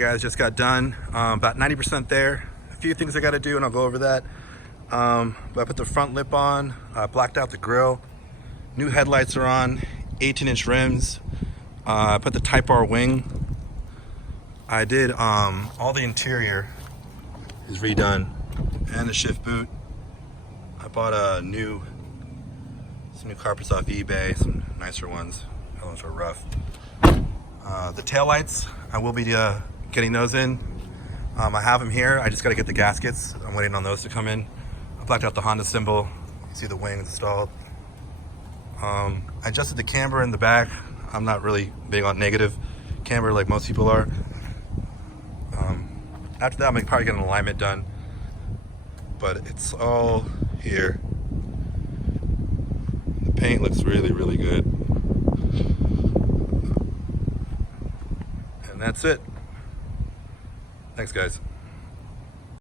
guys, just got done. About 90% there. A few things I got to do, and I'll go over that. But I put the front lip on, blacked out the grill. New headlights are on, 18-inch rims. I put the Type R wing. I did all the interior is redone, and the shift boot. I bought some new carpets off eBay, some nicer ones. Those are rough. The taillights, I will be getting those in. I have them here. I just got to get the gaskets. I'm waiting on those to come in. I blacked out the Honda symbol. You see the wings installed. I adjusted the camber in the back. I'm not really big on negative camber like most people are. After that, I'm probably get an alignment done. But it's all here. The paint looks really, really good. And that's it. Thanks, guys.